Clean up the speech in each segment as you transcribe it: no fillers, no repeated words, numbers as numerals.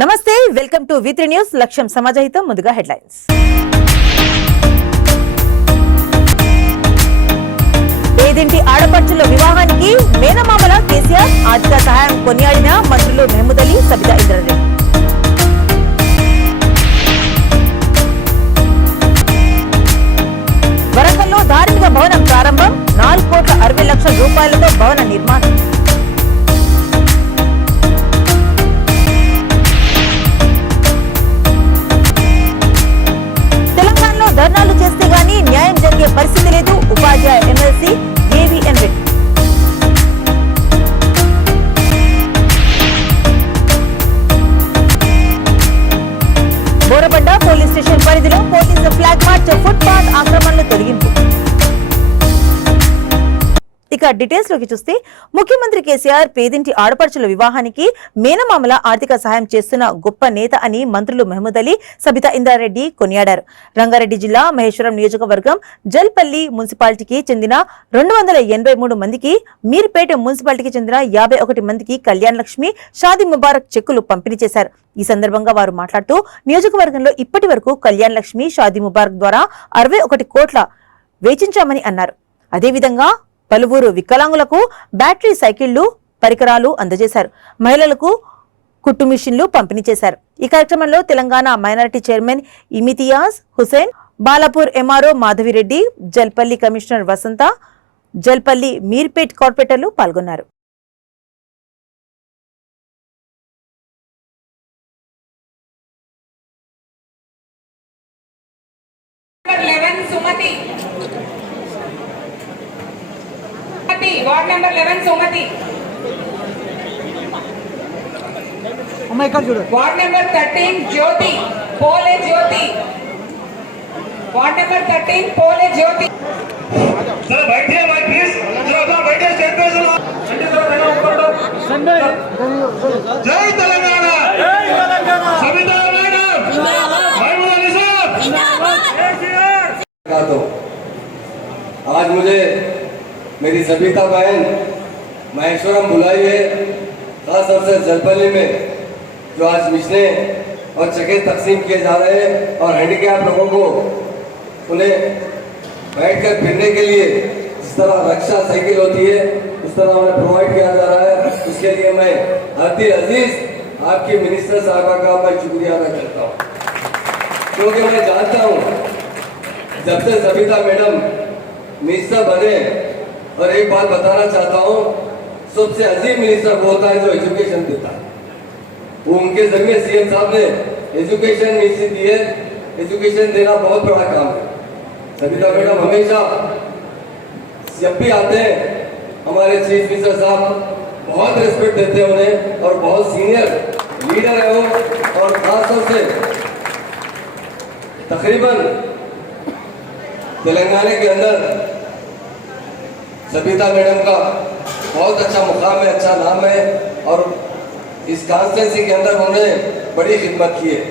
నమస్తే, welcome to V3 news. లక్ష్యం సమాజహితం. ముందుగా హెడ్లైన్స్. పేదింటి ఆడపడుచుల వివాహానికి మేనమామల కేసీఆర్ ఆర్థిక సహాయం కొనియాడిన మంత్రులు మహమూద్ అలీ, సబితా ఇంద్రారెడ్డి. వరంగల్లో ధార్మిక భవనం ప్రారంభం, 4,60,00,000 రూపాయలతో భవన నిర్మాణం. ధర్నాలు చేస్తే గానీ న్యాయం జరిగే పరిస్థితి లేదు. ఉపాధ్యాయ MLC AVN Reddy. Borabanda police station పరిధిలో పోలీసుల ఫ్లాగ్ మార్చ్, ఫుట్పాత్ ఆక్రమణలు తొలగింపు. ఇక డీటెయిల్స్ లోకి చూస్తే, ముఖ్యమంత్రి కేసీఆర్ పేదింటి ఆడపడుచుల వివాహానికి మేనమామల ఆర్థిక సహాయం చేస్తున్న గొప్ప నేత అని మంత్రులు మహమూద్ అలీ, సబితా ఇంద్రారెడ్డి కొనియాడారు. రంగారెడ్డి జిల్లా మహేశ్వరం నియోజకవర్గం జల్పల్లి మున్సిపాలిటీకి చెందిన 283 మందికి, మీర్పేట మున్సిపాలిటీకి చెందిన 51 మందికి కళ్యాణ్ లక్ష్మి, షాదీ ముబారక్ చెక్కులు పంపిణీ చేశారు. ఈ సందర్భంగా వారు మాట్లాడుతూ, నియోజకవర్గంలో ఇప్పటి వరకు కళ్యాణ్ లక్ష్మి, షాదీ ముబారక్ ద్వారా 61 కోట్ల వేచించామని అన్నారు. అదేవిధంగా పలువురు వికలాంగులకు బ్యాటరీ సైకిళ్లు, పరికరాలు అందజేశారు. మహిళలకు కుట్టు మిషన్లు పంపిణీ చేశారు. ఈ కార్యక్రమంలో Telangana minority chairman Imtiaz Hussain, Balapur MRO Madhavireddy, Jalpally commissioner Vasantha, Jalpally Meerpet కార్పొరేటర్లు పాల్గొన్నారు. Ward number 11 Somati, ward number 13 Jyoti, पोले ज्योति, वार्ड नंबर 13 पोले ज्योति. चलो बैठिए भाई प्लीज, चलो अपना बैठिए स्टेज पे. चलो संडे चलो रहना ऊपर दो. संडे जय तेलंगाना, जय तेलंगाना. सबिता मैडम जिंदाबाद, महमूद अली साहब जिंदाबाद. तो आज मुझे मेरी सबिता बहन महेश्वरम बुलाई है, खास तौर से जलपल्ली में जो आज मिशने और चके तकसीम किए जा रहे हैं और हैंडीकैप लोगों को उन्हें बैठकर फिरने के लिए जिस तरह रक्षा साइकिल होती है उस तरह उन्हें प्रोवाइड किया जा रहा है. उसके लिए मैं हरदी अजीज आपकी मिनिस्टर साहबा का मैं शुक्रिया अदा करता हूँ, क्योंकि मैं जानता हूँ जब से सबिता मैडम मिनिस्टर बने, और एक बात बताना चाहता हूँ, सबसे अजीम मिनिस्टर वो होता है जो एजुकेशन देता है. वो उनके जरिए सीएम साहब ने एजुकेशन मिनिस्ट्री दी है. एजुकेशन देना बहुत बड़ा काम है. सबिता मैडम हमेशा जब भी आते हैं हमारे चीफ मिनिस्टर साहब बहुत रिस्पेक्ट देते हैं उन्हें, और बहुत सीनियर लीडर है वो. और खासतौर से तकरीबन तेलंगाना के अंदर सबिता मैडम का बहुत अच्छा मुकाम है, अच्छा नाम है, और इस कॉन्स्टिट्यूंसी के अंदर उन्होंने बड़ी खिदमत की है.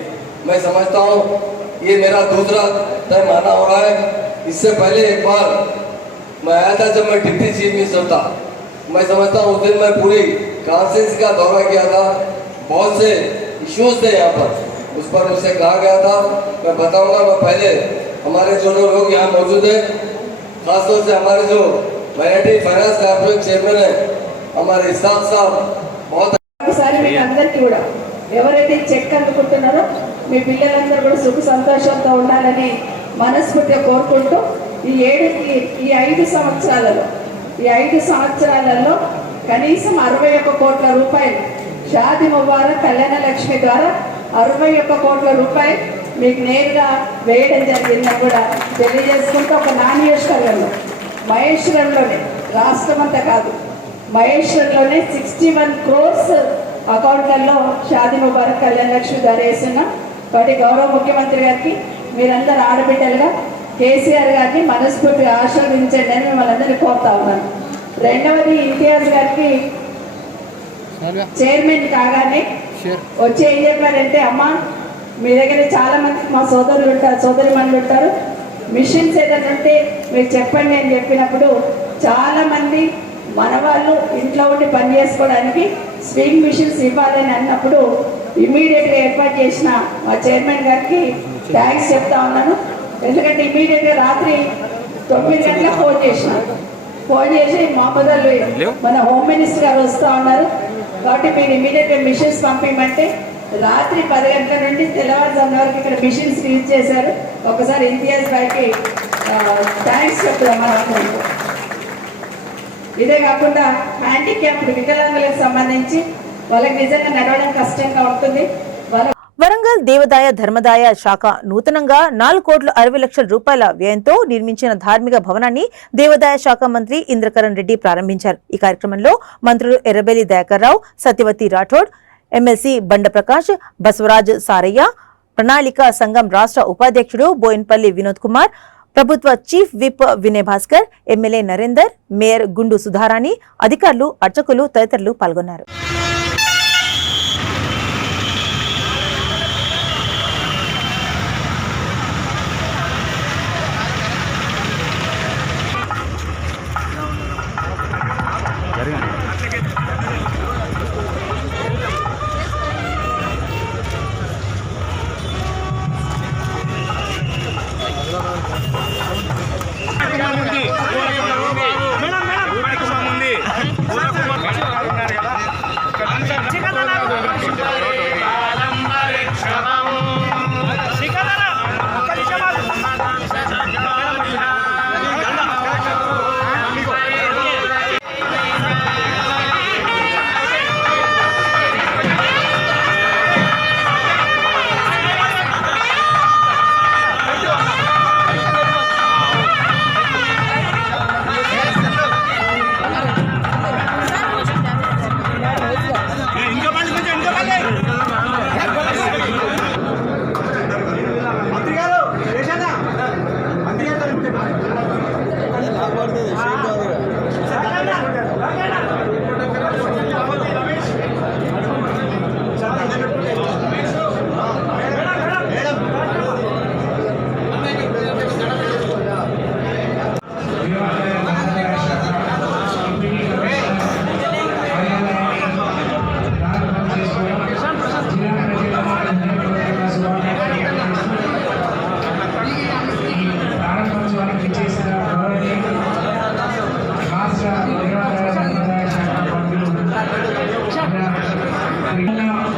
मैं समझता हूँ ये मेरा दूसरा तय माना हो रहा है. इससे पहले एक बार मैं आया था जब मैं डिप्टी चीफ मिनिस्टर था. मैं समझता हूँ उस दिन मैं पूरी कॉन्स्टिट्यूंसी का दौरा किया था. बहुत से इश्यूज थे यहाँ पर, उस पर मुझसे कहा गया था. मैं बताऊँगा, मैं पहले हमारे जो लोग यहाँ मौजूद हैं, खासतौर से हमारे जो మైనారిటీ ఫైనాన్స్ కార్పొరేషన్ చైర్మన్ हमारे इसाक साहब बहुत ఒకసారి మీకు అందరికీ కూడా ఎవరైతే చెక్ అందుకుంటున్నారో మీ పిల్లలందరూ కూడా సుఖ సంతోషంతో ఉండాలని మనస్ఫూర్తిగా కోరుకుంటూ ఈ 5 సంవత్సరాలలో కనీసం 61 కోట్ల రూపాయలు షాదీ ముబారక్ కళ్యాణ లక్ష్మి ద్వారా 61 కోట్ల రూపాయలు మీకు నేరుగా వేయడం జరిగిందని కూడా తెలియజేసుకుంటూ, ఒక నియోజకవర్గంలో మహేశ్వరంలోనే, రాష్ట్రం అంతా కాదు, మహేశ్వరంలోనే 61 crores అకౌంట్లలో షాదీ ముబారక్ కళ్యాణ లక్ష్మి ద్వారా వేస్తున్నాం. కాబట్టి గౌరవ ముఖ్యమంత్రి గారికి మీరందరూ ఆడబిడ్డలుగా కేసీఆర్ గారిని మనస్ఫూర్తిగా ఆశీర్వదించండి అని మిమ్మల్ని అందరినీ కోరుతా ఉన్నాను. రెండవది, ఇంతియాజ్ గారికి చైర్మన్ కాగానే వచ్చి ఏం చెప్పారంటే, అమ్మ మీ దగ్గర చాలా మంది మా సోదరులు ఉంటారు, సోదరిమణులు ఉంటారు, మిషన్స్ ఏదైనా ఉంటే మీరు చెప్పండి అని చెప్పినప్పుడు చాలామంది మన వాళ్ళు ఇంట్లో ఉండి పని చేసుకోవడానికి స్వింగ్ మిషన్స్ ఇవ్వాలని అన్నప్పుడు ఇమీడియట్గా ఏర్పాటు చేసిన మా చైర్మన్ గారికి థ్యాంక్స్ చెప్తా ఉన్నాను. ఎందుకంటే ఇమీడియట్గా రాత్రి 9 గంటలకు ఫోన్ చేసి మహమ్మద్ అలీ మన హోమ్ మినిస్టర్ గారు వస్తూ ఉన్నారు కాబట్టి మీరు ఇమీడియట్గా మిషన్స్ పంపించమంటే రాత్రి 10 గంటల నుండి తెల్లవారుజామున వరకు ఇక్కడ మిషన్స్ యూజ్ చేశారు. ఒకసారి ఇంతియాజ్ భాయ్కి థ్యాంక్స్ చెప్తాం మనం. ఇదే కాకుండా హ్యాండిక్యాప్డ్ వికలాంగులకు సంబంధించి వాళ్ళకి నిజంగా నడవడం కష్టంగా ఉంటుంది. వరంగల్ దేవాదాయ ధర్మదాయ శాఖ నూతనంగా 4,60,00,000 రూపాయల వ్యయంతో నిర్మించిన ధార్మిక భవనాన్ని దేవాదాయ శాఖ మంత్రి ఇంద్రకరణ్ రెడ్డి ప్రారంభించారు. ఈ కార్యక్రమంలో మంత్రులు ఎర్రబెల్లి దయాకర్ రావు, సత్యవతి రాఠోడ్, ఎమ్మెల్సీ బండ ప్రకాష్, బసవరాజ్ సారయ్య, ప్రణాళిక సంఘం రాష్ట్ర ఉపాధ్యక్షుడు బోయిన్పల్లి వినోద్ కుమార్, ప్రభుత్వ chief whip Vinay Bhaskar, MLA Narender, mayor గుండు సుధారాణి, అధికారులు, అర్చకులు తదితరులు పాల్గొన్నారు.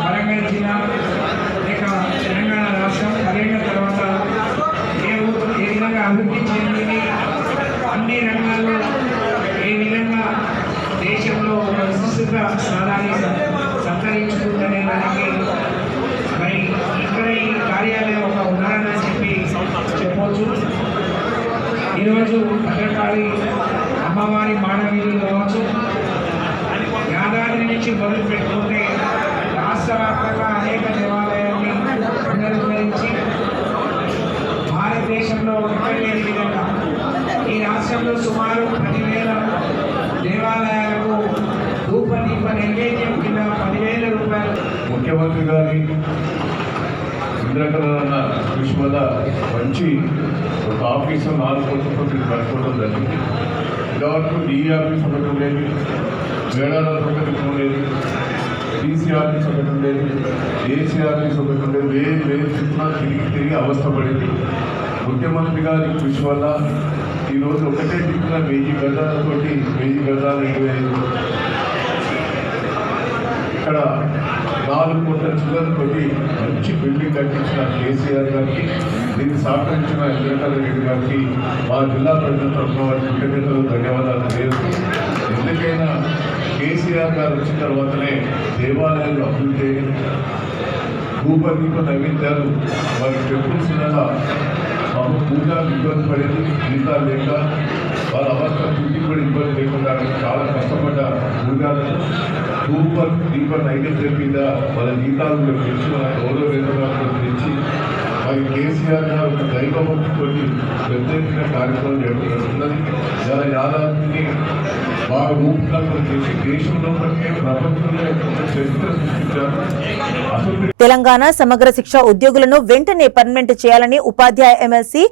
వరంగల్ జిల్లా లేక తెలంగాణ రాష్ట్రం పర్యటన తర్వాత ఏ విధంగా అభివృద్ధి చెందింది, అన్ని రంగాల్లో ఏ విధంగా దేశంలో ఒక విశిష్ట స్థానాన్ని సంతరించుకుందనే దానికి మరి ఇక్కడ ఈ కార్యాలయం ఒక ఉదాహరణ చెప్పవచ్చు. ఈరోజు భద్రకాళి అమ్మవారి మానవీయులు కావచ్చు, యాదాద్రి నుంచి మొదలు పెట్టుకుంటే రాష్ట్ర వ్యాప్తంగా అనేక దేవాలయాన్ని పునరుద్ధరించి భారతదేశంలో లేని విధంగా ఈ రాష్ట్రంలో సుమారు 10,000 దేవాలయాలకు ధూప దీప నైవేద్యం కింద 10,000 రూపాయలు. ముఖ్యమంత్రి గారి ఇంద్రకరణ కృషి వల్ల మంచి ఒక ఆఫీసు 4 కోట్ల కట్టుకోవడం జరిగింది. ఇంతవరకు డిఈ ఆఫీస్ ఒకటి ఉండేది, మేడాల ఒకటి ఉండేది, డీసీ ఆఫీస్ ఒకటి ఉండేది, ఏసీ ఆఫీస్ ఒకటి ఉండేది. వేరు తిరిగి అవస్థపడింది. ముఖ్యమంత్రి గారి కృషి వల్ల ఈరోజు ఒకటే దిక్కున 1000 గజాలతోటి 1000 గజాలు 25 ఇక్కడ 4 కోట్ల చిల్లరతోటి మంచి బిల్డింగ్ కట్టించిన కేసీఆర్ గారికి, దీన్ని సహకరించిన ఇంద్రకరణ్ రెడ్డి గారికి మా జిల్లా ప్రజల తరఫున వారి కృతజ్ఞతలు, ధన్యవాదాలు తెలియదు. ఎందుకైనా కేసీఆర్ గారు వచ్చిన తర్వాతనే దేవాలయాలు అభివృద్ధి అయ్యాయి. భూపదీప నైవేద్యాలు వారి టెంపుల్స్ మాకు పూజలు ఇబ్బంది పడేది, జీతాలు లేక వాళ్ళ అవస్థ పూర్తి కూడా ఇబ్బంది లేకుండా చాలా కష్టపడ్డ పూజాలను దీప నైవేద్యం మీద వాళ్ళ జీతాలు పెంచి మన గౌరవ వేతనాలు పెంచి మరి కేసీఆర్ గారు దైవభక్తితో పెద్ద ఎత్తున కార్యక్రమం జరుగుతున్నది. చాలా యాదాద్రిని బాగా రూపకల్పన చేసి దేశంలో కంటే ప్రపంచంలో చరిత్ర సృష్టించారు. అసలు తెలంగాణ సమగ్ర శిక్ష ఉద్యోగులను వెంటనే పర్మనెంట్ చేయాలని ఉపాధ్యాయ ఎమ్మెల్సీ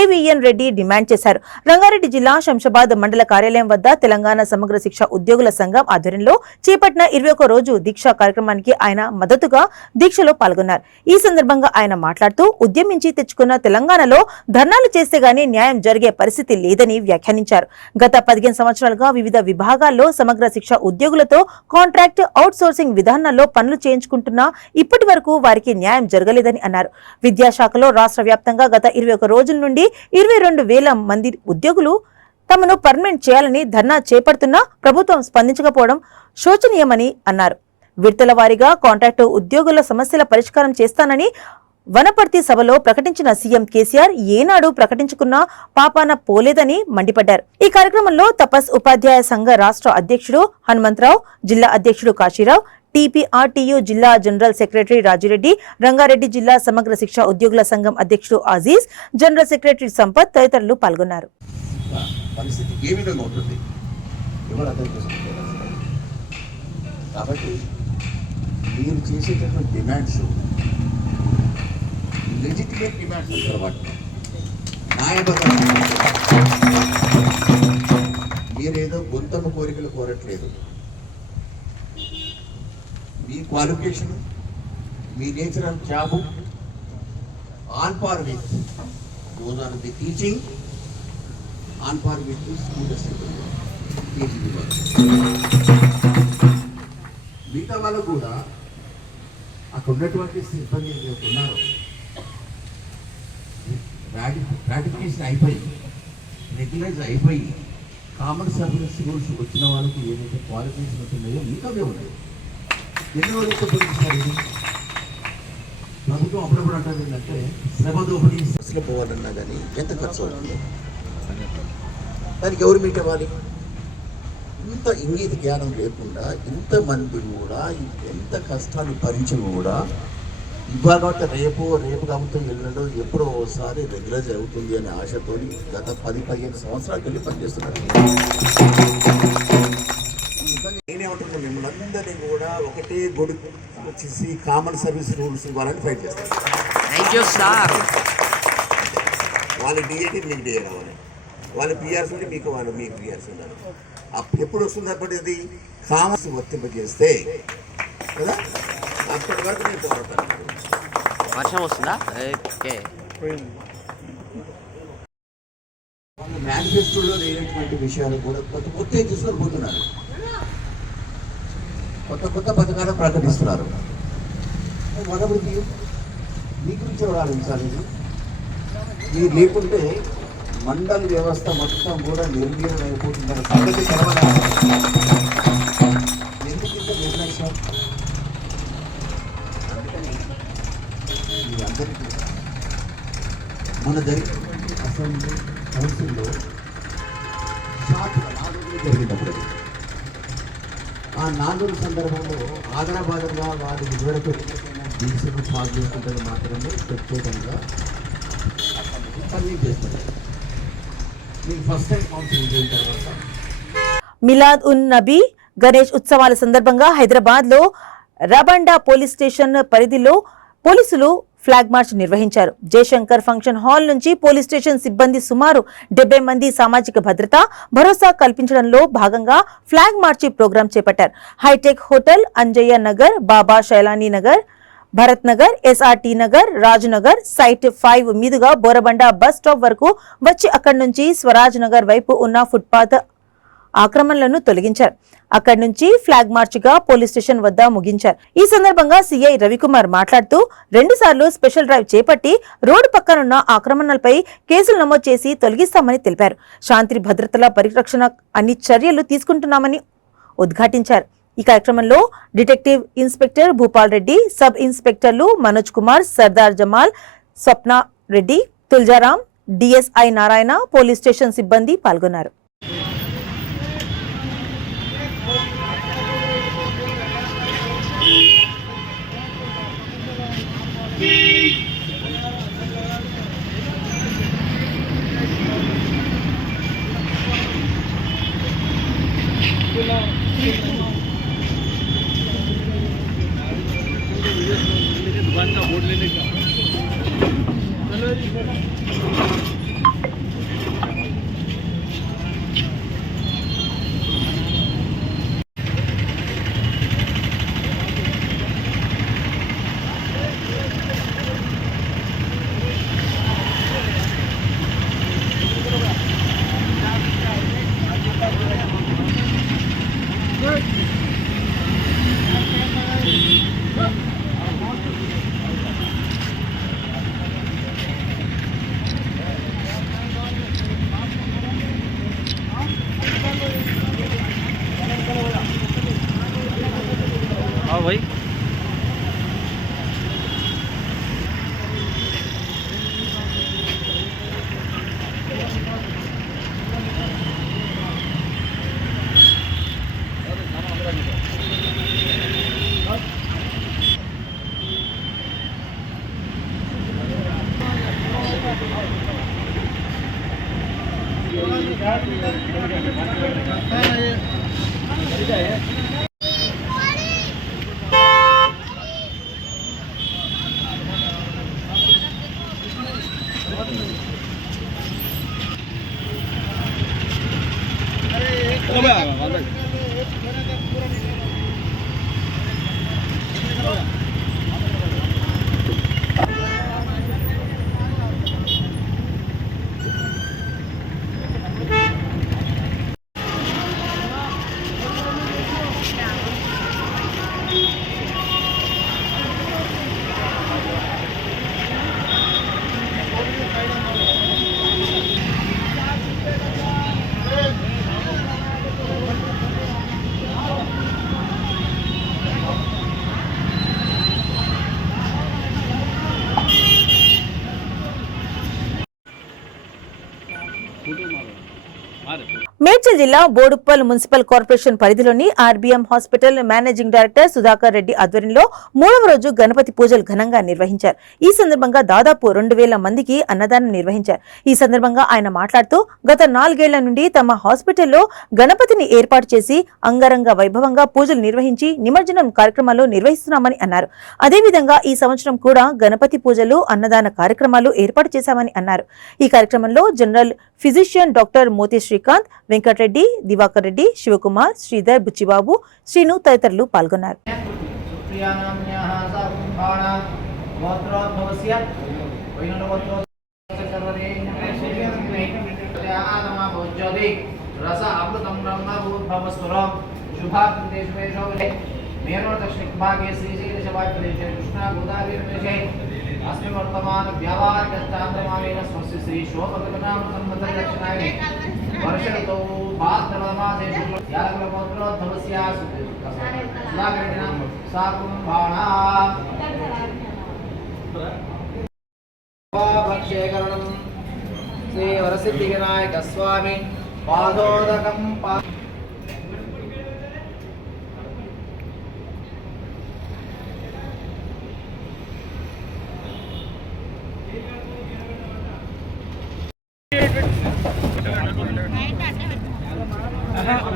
ఏవిఎన్ రెడ్డి డిమాండ్ చేశారు. రంగారెడ్డి జిల్లా శంషాబాద్ మండల కార్యాలయం వద్ద తెలంగాణ సమగ్ర శిక్ష ఉద్యోగుల సంఘం ఆధ్వర్యంలో చేపట్టిన 21 రోజు దీక్షా కార్యక్రమానికి ఆయన మద్దతుగా దీక్షలో పాల్గొన్నారు. ఈ సందర్భంగా ఆయన మాట్లాడుతూ ఉద్యమించి తెచ్చుకున్న తెలంగాణలో ధర్నాలు చేస్తే గానీ న్యాయం జరిగే పరిస్థితి లేదని వ్యాఖ్యానించారు. గత 15 సంవత్సరాలుగా వివిధ విభాగాల్లో సమగ్ర శిక్ష ఉద్యోగులతో కాంట్రాక్ట్ అవుట్ సోర్సింగ్ విధానాల్లో పనులు చేయించుకుంటున్నా ఇప్పటి వరకు వారికి న్యాయం జరగలేదని అన్నారు. విద్యాశాఖలో రాష్ట్ర వ్యాప్తంగా గత 21 రోజుల నుండి 22,000 మంది ఉద్యోగులు తమను పర్మనెంట్ చేయాలని ధర్నా చేపడుతున్నా ప్రభుత్వం స్పందించకపోవడం శోచనీయమని అన్నారు. విడతల వారీగా కాంట్రాక్టు ఉద్యోగుల సమస్యల పరిష్కారం చేస్తానని వనపర్తి సభలో ప్రకటించిన సీఎం కేసీఆర్ ఏనాడు ప్రకటించుకున్న పాపాన పోలేదని మండిపడ్డారు. ఈ కార్యక్రమంలో తపస్ ఉపాధ్యాయ సంఘ రాష్ట్ర అధ్యక్షుడు హనుమంతరావు, జిల్లా అధ్యక్షుడు కాశీరావు, టీపీఆర్టీయూ జిల్లా జనరల్ సెక్రటరీ రాజిరెడ్డి, రంగారెడ్డి జిల్లా సమగ్ర శిక్ష ఉద్యోగుల సంఘం అధ్యక్షుడు అజీజ్, జనరల్ సెక్రటరీ సంపత్ తదితరులు పాల్గొన్నారు. పరిస్థితి ఏ విధంగా ఉంటుంది ఎవరు అర్థం చేసుకుంటారు? కాబట్టి మీరు చేసేటటువంటి డిమాండ్స్ లెజిటిమేట్ డిమాండ్స్ అంటారు. వాటిని న్యాయబద్ధమైన మీరేదో గొంతమ్మ కోరికలు కోరట్లేదు. మీ క్వాలిఫికేషన్, మీ nature of job on par with those are the teaching, on par with school assistant. మిగతా వాళ్ళకు కూడా అక్కడ ఉన్నటువంటి సిబ్బంది ఏదైతే ఉన్నారో రాటిఫికేషన్ అయిపోయి రెగ్యులైజ్ అయిపోయి కామన్ సర్వీస్ రూల్స్ వచ్చిన వాళ్ళకి ఏదైతే క్వాలిఫికేషన్ ఉంటున్నాయో మిగతావే ఉన్నాయి. ఎన్ని రోజులు పొందిస్తారు? ప్రభుత్వం అప్పుడప్పుడు అంటారు ఏంటంటే శ్రమ దోపిడీ బస్సులో పోవాలన్నా కానీ ఎంత ఖర్చు అవుతుంది, దానికి ఎవరు మీట్ అవ్వాలి? ఇంత ఇంగిత జ్ఞానం లేకుండా ఇంతమంది కూడా ఎంత కష్టాలు భరించి కూడా ఇవాళ రేపు కాకపోతే ఎల్లుండో ఎప్పుడో ఒకసారి రెగ్యులైజ్ అవుతుంది అనే ఆశతో గత 10-15 సంవత్సరాలకు వెళ్ళి పనిచేస్తున్నారు. నేనేమంటున్నా, మిమ్మల్ని అందరినీ కూడా ఒకటే గొడుగు వచ్చేసి కామన్ సర్వీస్ రూల్స్ ఇవ్వాలని ఫైట్ చేస్తారు. వాళ్ళ డిఏకి మీకు డిఏ కావాలి, వాళ్ళ పిఆర్స్ ఉంటే మీకు పిఆర్స్ ఉండాలి. ఎప్పుడు వస్తుంది అప్పటిది కామర్స్ వర్తింపజేస్తే కదా, అప్పటి వరకు నేను పోరాడతాను. వర్షం వస్తుందా? వాళ్ళు మేనిఫెస్టోలో లేనటువంటి విషయాలు కూడా కొత్త తీసుకొని పోతున్నారు. కొత్త పథకాలు ప్రకటిస్తున్నారు. మరొకటి మీ గురించి ఎవరు ఆలోచించాలి? మీరు లేకుంటే మండల వ్యవస్థ మొత్తం కూడా నిర్వీర్యం అయిపోతుందన్న సంగతి తెలవాలి. ఎందుకు ఇంత నిర్లక్ష్యం? అందుకని మీ అందరికీ మన జరిగినటువంటి అసెంబ్లీ కౌన్సిల్లో 4 రోజులు జరిగినప్పుడు ఆ 4 రోజుల సందర్భంలో ఆదరాబాదగా వారి వివరకు దిశను పాస్ చేసుకుంటే మాత్రమే ప్రత్యేకంగా పని చేస్తున్నారు. మీకు ఫస్ట్ టైం కౌన్సిలింగ్ చేసిన తర్వాత మిలాద్ ఉన్ నబీ గణేష్ ఉత్సవాల సందర్భంగా హైదరాబాద్ లో రాబండా పోలీస్ స్టేషన్ పరిధిలో పోలీసులు ఫ్లాగ్ మార్చ్ నిర్వహించారు. జయశంకర్ ఫంక్షన్ హాల్ నుంచి పోలీస్ స్టేషన్ సిబ్బంది సుమారు 70 మంది సామాజిక భద్రత భరోసా కల్పించడంలో భాగంగా ఫ్లాగ్ మార్చి ప్రోగ్రాం చేపట్టారు. హైటెక్ హోటల్, అంజయ్య నగర్, బాబా శైలానీ నగర్, భరత్ నగర్, ఎస్ఆర్టీ నగర్, రాజ్ నగర్, సైట్ 5 మీదుగా బోరబండ బస్ స్టాప్ వరకు వచ్చి అక్కడి నుంచి స్వరాజ్ నగర్ వైపు ఉన్న ఫుట్పాత్ ఆక్రమణలను తొలగించారు. అక్కడి నుంచి ఫ్లాగ్ మార్చిగా పోలీస్ స్టేషన్ వద్ద ముగించారు. ఈ సందర్భంగా సీఐ రవికుమార్ మాట్లాడుతూ 2 సార్లు స్పెషల్ డ్రైవ్ చేపట్టి రోడ్డు పక్కనున్న ఆక్రమణలపై కేసులు నమోదు చేసి తొలగిస్తామని తెలిపారు. శాంతి భద్రతల పరిరక్షణ అన్ని చర్యలు తీసుకుంటున్నామని ఉద్ఘాటించారు. ఈ కార్యక్రమంలో detective inspector Bhupal Reddy, sub ఇన్స్పెక్టర్లు Manoj Kumar, Sardar Jamal, Swapna Reddy, Tuljaram, DSI Narayana, police station సిబ్బంది పాల్గొన్నారు. हाँ भाई మేడ్చల్ జిల్లా బోడుప్పల్ మున్సిపల్ కార్పొరేషన్ పరిధిలోని RBM hospital managing director Sudhakar Reddy ఆధ్వర్యంలో 3వ రోజు గణపతి పూజలు ఘనంగా నిర్వహించారు. ఈ సందర్భంగా దాదాపు 2000 మందికి అన్నదానం నిర్వహించారు. ఈ సందర్భంగా ఆయన మాట్లాడుతూ గత 4 ఏళ్ల నుండి తమ హాస్పిటల్లో గణపతిని ఏర్పాటు చేసి అంగరంగ వైభవంగా పూజలు నిర్వహించి నిమజ్జనం కార్యక్రమాలు నిర్వహిస్తున్నామని అన్నారు. అదేవిధంగా ఈ సంవత్సరం కూడా గణపతి పూజలు అన్నదాన కార్యక్రమాలు ఏర్పాటు చేశామని అన్నారు. ఈ కార్యక్రమంలో general physician doctor Moti Srikanth, Venkatareddy, Divakar Reddy, Sivakumar, Sridhar, Buchibabu, Srinu తదితరులు పాల్గొన్నారు. अस्मिन् वर्तमान व्यावहारिकश्चान्द्रमानेन स्वस्य श्री शोभकनाम संवत्सर दक्षिणायने वर्षऋतौ भाद्रपदमासे शुक्लयागमगोत्रोद्भवस्य सुधाकरेण साकुम्भाणा भक्षेकरणं श्री वरसिद्धिविनायक स्वामी पादोदकं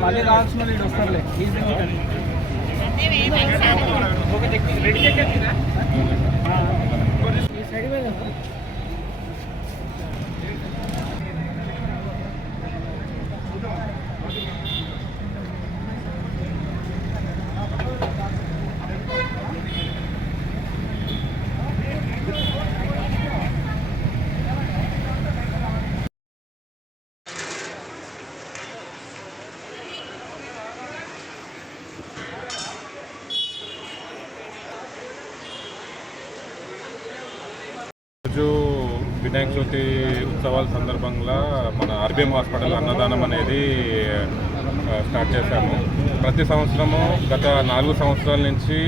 మళ్ళీ రావాల్సిన వీడు వస్తారులే రోజు వినాయక చవితి ఉత్సవాల సందర్భంగా మన ఆర్బీఎం హాస్పిటల్ అన్నదానం అనేది స్టార్ట్ చేశాము. ప్రతి సంవత్సరము గత 4 సంవత్సరాల నుంచి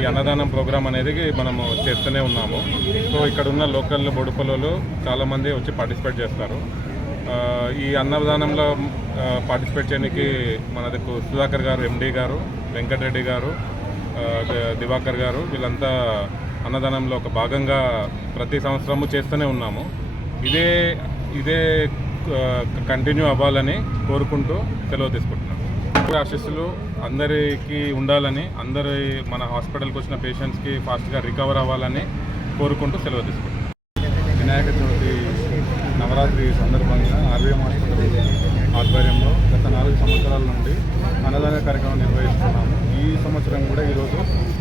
ఈ అన్నదానం ప్రోగ్రాం అనేది మనము చేస్తూనే ఉన్నాము. సో ఇక్కడ ఉన్న లోకల్ బొడుపలలో చాలామంది వచ్చి పార్టిసిపేట్ చేస్తారు. ఈ అన్నదానంలో పార్టిసిపేట్ చేయడానికి మనకు సుధాకర్ గారు, ఎండి గారు, వెంకటరెడ్డి గారు, దివాకర్ గారు వీళ్ళంతా అన్నదానంలో ఒక భాగంగా ప్రతి సంవత్సరము చేస్తూనే ఉన్నాము. ఇదే కంటిన్యూ అవ్వాలని కోరుకుంటూ సెలవు తీసుకుంటున్నాం. ఆశీస్సులు అందరికీ ఉండాలని, మన హాస్పిటల్కి వచ్చిన పేషెంట్స్కి ఫాస్ట్గా రికవర్ అవ్వాలని కోరుకుంటూ సెలవు తీసుకుంటాం. వినాయక చవితి నవరాత్రి సందర్భంగా ఆర్బీఎం హాస్పిటల్ ఆధ్వర్యంలో గత 4 సంవత్సరాల నుండి అన్నదాన కార్యక్రమం నిర్వహిస్తున్నాము. ఈ సంవత్సరం కూడా ఈరోజు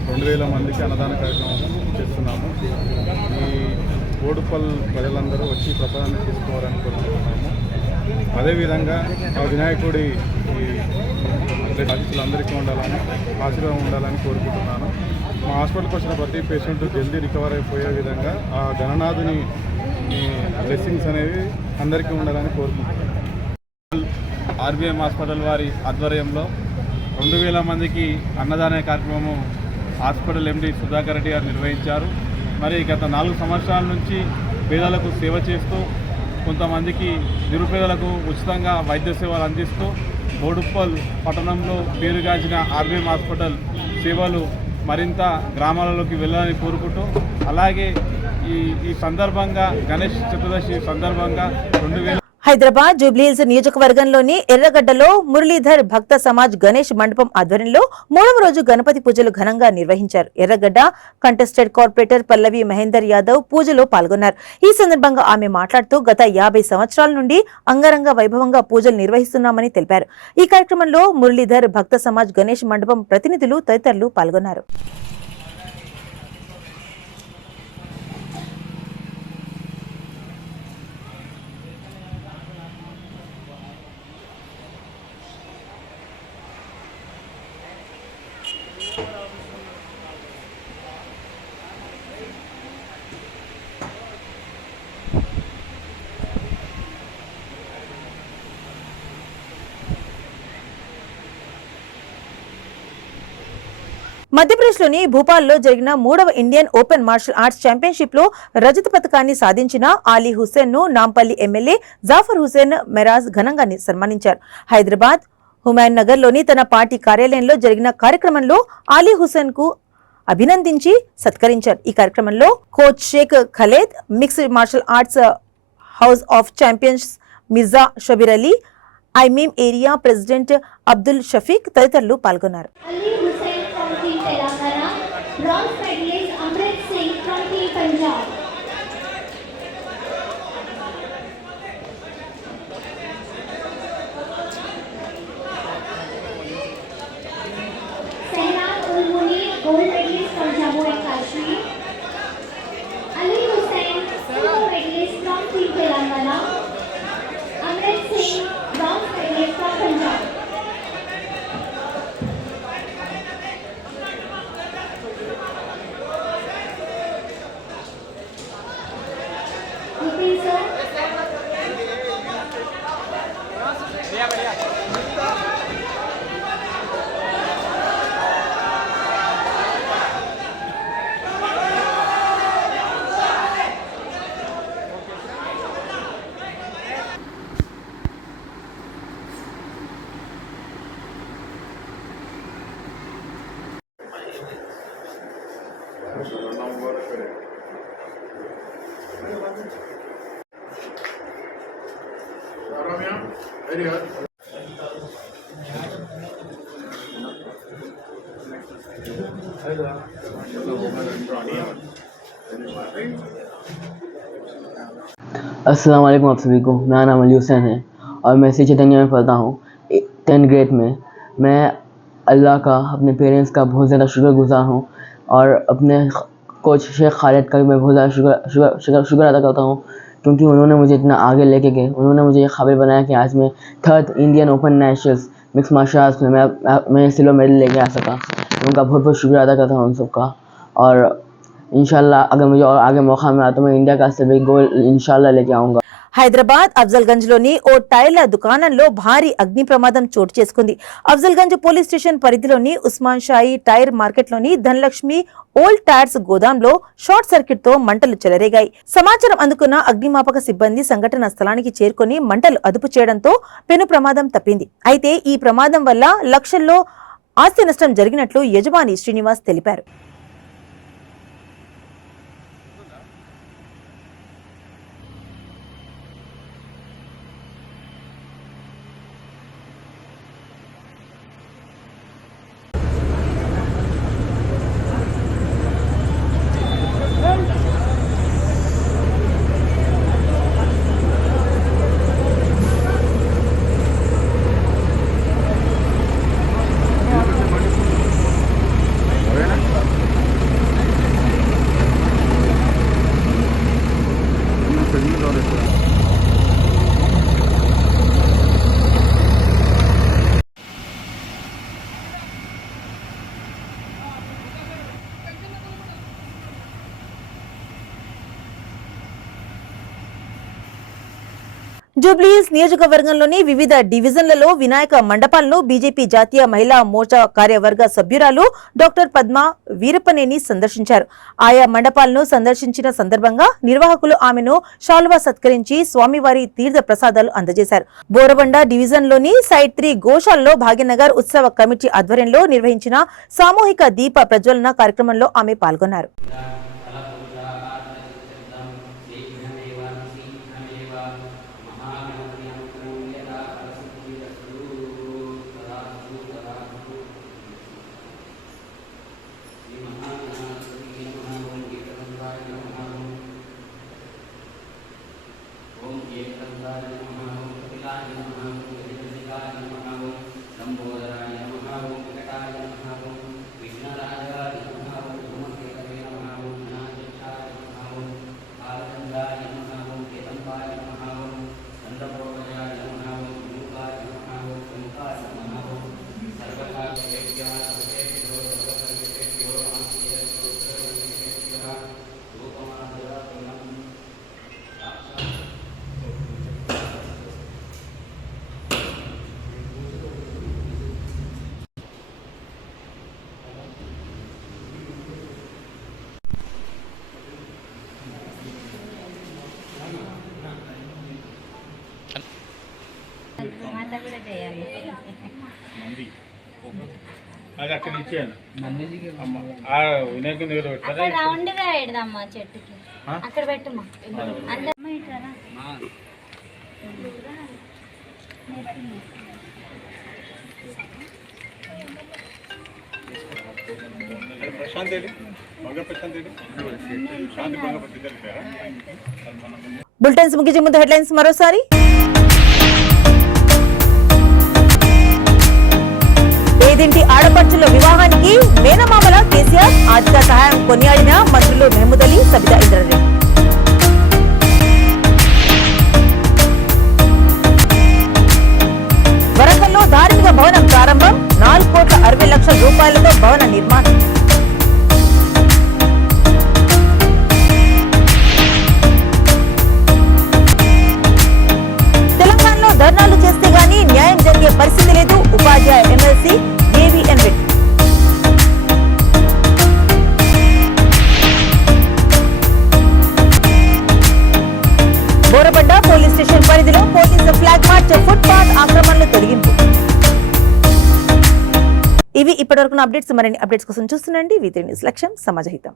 2000 మందికి అన్నదాన కార్యక్రమం చేస్తున్నాము. ఈ బోడుపల్ ప్రజలందరూ వచ్చి ప్రసాదాన్ని తీసుకోవాలని కోరుకుంటున్నాము. అదేవిధంగా ఆ వినాయకుడి ఆశీస్సులందరికీ ఉండాలని, ఆశీర్వాదం ఉండాలని కోరుకుంటున్నాను. మా హాస్పిటల్కి వచ్చిన ప్రతి పేషెంట్ జల్దీ రికవర్ అయిపోయే విధంగా ఆ గణనాథుని బ్లెస్సింగ్స్ అనేవి అందరికీ ఉండాలని కోరుకుంటున్నాను. ఆర్బీఎం హాస్పిటల్ వారి ఆధ్వర్యంలో 2000 మందికి అన్నదాన కార్యక్రమం హాస్పిటల్ ఎండి సుధాకర్ రెడ్డి గారు నిర్వహించారు. మరి గత 4 సంవత్సరాల నుంచి పేదలకు సేవ చేస్తూ, కొంతమందికి నిరుపేదలకు ఉచితంగా వైద్య సేవలు అందిస్తూ బోడుప్పల్ పట్టణంలో పేరుగాంచిన ఆర్బీఎం హాస్పిటల్ సేవలు మరింత గ్రామాలలోకి వెళ్ళాలని కోరుకుంటూ, అలాగే ఈ సందర్భంగా గణేష్ చతుర్దశి సందర్భంగా 2000 హైదరాబాద్ జూబ్లీహిల్స్ నియోజకవర్గంలోని ఎర్రగడ్డలో మురళీధర్ భక్త సమాజ్ గణేష్ మండపం ఆధ్వర్యంలో 3వ రోజు గణపతి పూజలు ఘనంగా నిర్వహించారు. ఎర్రగడ్డ కంటెస్టెడ్ కార్పొరేటర్ పల్లవి మహేందర్ యాదవ్ పూజలో పాల్గొన్నారు. ఈ సందర్భంగా ఆమె మాట్లాడుతూ గత 50 సంవత్సరాల నుండి అంగరంగ వైభవంగా పూజలు నిర్వహిస్తున్నామని తెలిపారు. ఈ కార్యక్రమంలో మురళీధర్ భక్త సమాజ్ గణేష్ మండపం ప్రతినిధులు తదితరులు పాల్గొన్నారు. మధ్యప్రదేశ్లోని భూపాల్లో జరిగిన 3వ Indian open martial arts championship లో రజత పతకాన్ని సాధించిన ఆలీ హుస్సేన్ ను నాంపల్లి ఎమ్మెల్యే జాఫర్ హుస్సేన్ మెరాజ్ ఘనంగా సన్మానించారు. హైదరాబాద్ హుమాయూన్ నగర్ లోని తన పార్టీ కార్యాలయంలో జరిగిన కార్యక్రమంలో ఆలీ హుస్సేన్ కు అభినందించి సత్కరించారు. ఈ కార్యక్రమంలో coach Sheikh Khaled, mixed martial arts house of champions Mirza Shabbir Ali, AIMIM area president Abdul Shafiq తదితరులు పాల్గొన్నారు. Bronze medalist Amrit Singh from Team Punjab. Sehnaz Ulmuni, gold medalist from Jammu and Kashmir. Ali Hussain, silver medalist from Team Telangana. Amrit Singh, bronze medalist from Punjab. अस्सलाम वालेकुम आप सभी को। मेरा नाम अली हुसैन है और मैं सी चैतन्य में पढ़ता हूँ 10th ग्रेड में। मैं अल्लाह का, अपने पेरेंट्स का बहुत ज़्यादा शुक्रगुजार हूँ और अपने कोच शेख खालिद का भी मैं बहुत ज़्यादा शुक्र अदा करता हूँ, क्योंकि उन्होंने मुझे इतना आगे लेके गए। उन्होंने मुझे ये काबिल बनाया कि आज मैं 3rd Indian open nationals mix martial arts में मैं सिल्वर मेडल लेके आ सका। उनका बहुत बहुत शुक्रिया अदा करता हूँ उन सबका। और इंशाल्लाह अगर मुझे और आगे मौका मिला तो मैं इंडिया का सभी गोल्ड इंशाल्लाह लेके आऊँगा। హైదరాబాద్ అఫ్జల్గంజ్ లోని ఓ టైర్ల దుకాణంలో భారీ అగ్ని ప్రమాదం చోటు చేసుకుంది. అఫ్జల్గంజ్ పోలీస్ స్టేషన్ పరిధిలోని ఉస్మాన్ షాయి టైర్ మార్కెట్ లోని ధనలక్ష్మి ఓల్డ్ టైర్స్ గోదాంలో షార్ట్ సర్క్యూట్ తో మంటలు చెలరేగాయి. సమాచారం అందుకున్న అగ్నిమాపక సిబ్బంది సంఘటన స్థలానికి చేరుకొని మంటలు అదుపు చేయడంతో పెను ప్రమాదం తప్పింది. అయితే ఈ ప్రమాదం వల్ల లక్షల్లో ఆస్తి నష్టం జరిగినట్లు యజమాని శ్రీనివాస్ తెలిపారు. జూబ్లీహిల్స్ నియోజకవర్గంలోని వివిధ డివిజన్లలో వినాయక మండపాలను బీజేపీ జాతీయ మహిళా మోర్చా కార్యవర్గ సభ్యురాలు డాక్టర్ పద్మ వీరప్పనేని సందర్శించారు. ఆయా మండపాలను సందర్శించిన సందర్భంగా నిర్వాహకులు ఆమెను శాలువా సత్కరించి స్వామివారి తీర్థ ప్రసాదాలు అందజేశారు. బోరబండ డివిజన్లోని సైట్ 3 గోశాలలో భాగ్యనగర్ ఉత్సవ కమిటీ ఆధ్వర్యంలో నిర్వహించిన సామూహిక దీప ప్రజ్వలన కార్యక్రమంలో ఆమె పాల్గొన్నారు. అది అక్కడ ఇచ్చేయాలి వినాయకుని దగ్గర పెట్టారా రౌండ్గా పెడదామ్మా చెట్టుకి అక్కడ పెట్టమ్మా ప్రశాంత్ బులెటిన్స్ ముగించే ముందు హెడ్లైన్స్ మరోసారి. పేదింటి ఆడపడుచుల వివాహానికి మేనమామల కేసీఆర్ ఆర్థిక సహాయం కొనియాడిన మంత్రులు మహమూద్ అలీ, సబితా ఇంద్రారెడ్డి. వరంగల్లో ధార్మిక భవనం ప్రారంభం, 4,60,00,000 రూపాయలతో భవన నిర్మాణం. తెలంగాణలో ధర్నాలు చేస్తే గానీ న్యాయం జరిగే పరిస్థితి లేదు, ఉపాధ్యాయ MLC AVN Reddy. Borabanda police station పరిధిలో పోలీసు ఫ్లాగ్ మార్చ్, ఫుట్పాత్ ఆక్రమణలు తొలగింపు. ఇవి ఇప్పటివరకు అప్డేట్స్. మరిన్ని అప్డేట్స్ కోసం చూస్తుండండి V3 న్యూస్. లక్ష్యం సమాజహితం.